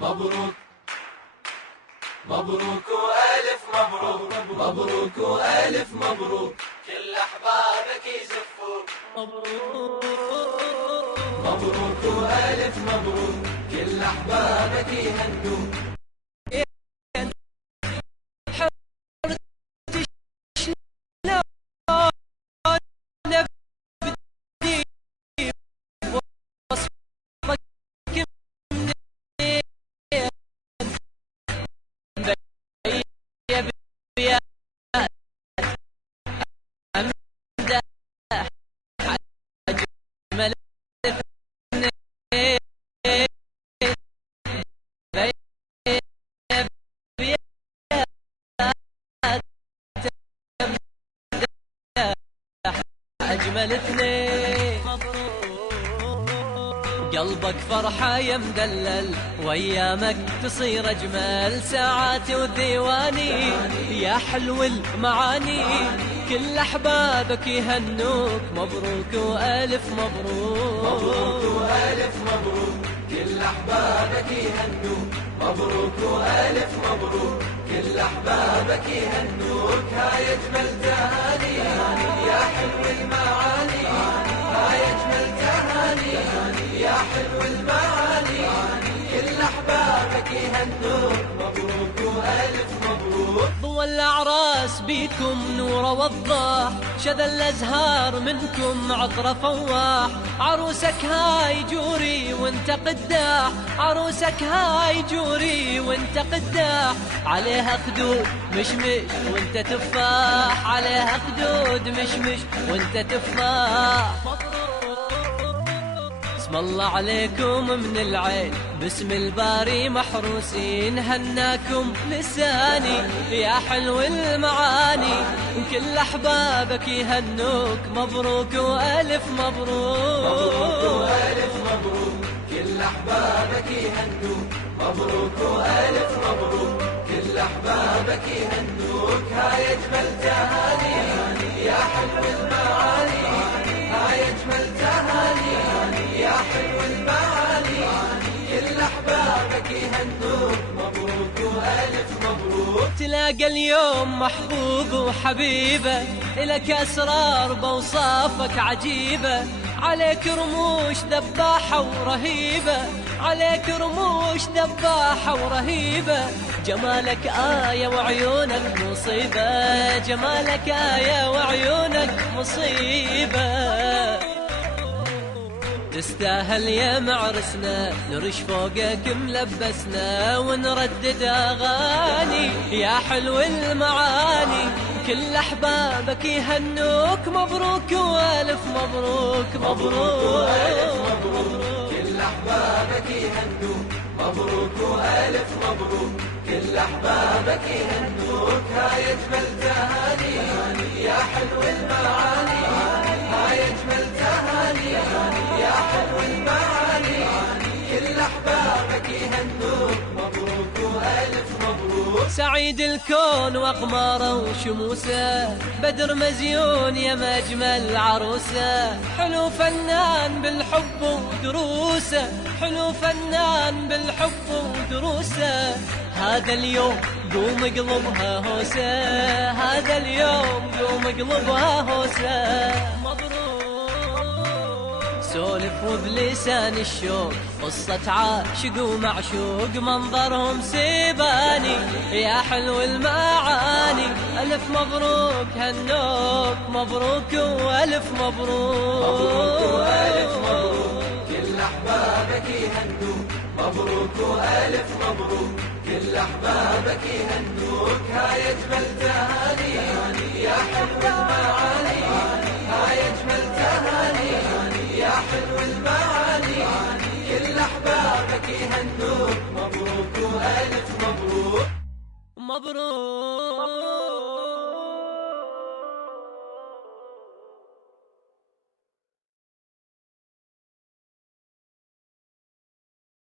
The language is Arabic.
مبروك مبروك وألف مبروك، مبروك وألف مبروك، كل أحبابك يزفوك. مبروك مبروك وألف مبروك، كل أحبابك يهنوك. أجمل اثنين قلبك فرحة يا مدلل، وأيامك تصير أجمل ساعات وثواني، يا حلو المعاني كل أحبابك يهنوك. مبروك وألف مبروك، مبروك وألف مبروك، كل أحبابك يهنوك. مبروك وألف مبروك، كل أحبابك يهنوك. هاي أجمل تهاني يا حلو المعاني، هاي أجمل تهاني يا حلو المعاني، كل أحبابك يهنوك. مبروك وألف مبروك. ضوى الأعراس بيكم نور وضاح، شذا الأزهار منكم عطر فواح. عروسك هاي جوري وانت قداح، عروسك هاي جوري وانت قداح. عليها خدود مشمش وانت تفاح، عليها خدود مشمش وانت تفاح. اسم الله عليكم من العين، باسم الباري محروسين. هناكم لساني يا حلو المعاني، وكل أحبابك يهنوك. مبروك وألف مبروك، مبروك وألف مبروك، كل أحبابك يهنوك. مبروك وألف مبروك، كل أحبابك يهنوك. هاي أجمل تهاني يا حلو المعاني، هاي أجمل تهاني يا حلو المعاني، كل أحبابك يهنوك. مبروك وألف مبروك. تلاقى اليوم محبوب وحبيبة، إلك أسرار بوصافك عجيبة. عليك رموش ذباحة ورهيبة، عليك رموش ذباحة ورهيبة. جمالك آية وعيونك مصيبة، جمالك آية وعيونك مصيبة. تستاهل يا معرسنا نرش فوقك ملبسنا، ونردد أغاني يا حلو المعاني، كل أحبابك يهنوك. مبروك وألف مبروك، مبروك وألف مبروك، كل أحبابك يهنوك. مبروك وألف مبروك، كل أحبابك يهنوك. هاي أجمل تهاني يا حلو المعاني، هاي أجمل تهاني يا حلو المعاني، كل أحبابك يهنوك. مبروك وألف مبروك. سعيد الكون وأقماره وشموسه، بدر مزيون يا مجمل عروسه. حلو فنان بالحب ودروسه، حلو فنان بالحب ودروسه. هذا اليوم قوم اقلبها هوسه، هذا اليوم قوم اقلبها هوسه. مبروك سولف وبلسان الشوق، قصة عاشق ومعشوق، منظرهم سيباني يا حلو المعاني. ألف مبروك هنوك، مبروك وألف مبروك، مبروك وألف مبروك، كل أحبابك يهنوك. مبروك وألف مبروك، كل أحبابك يهنوك. هاي أجمل تهاني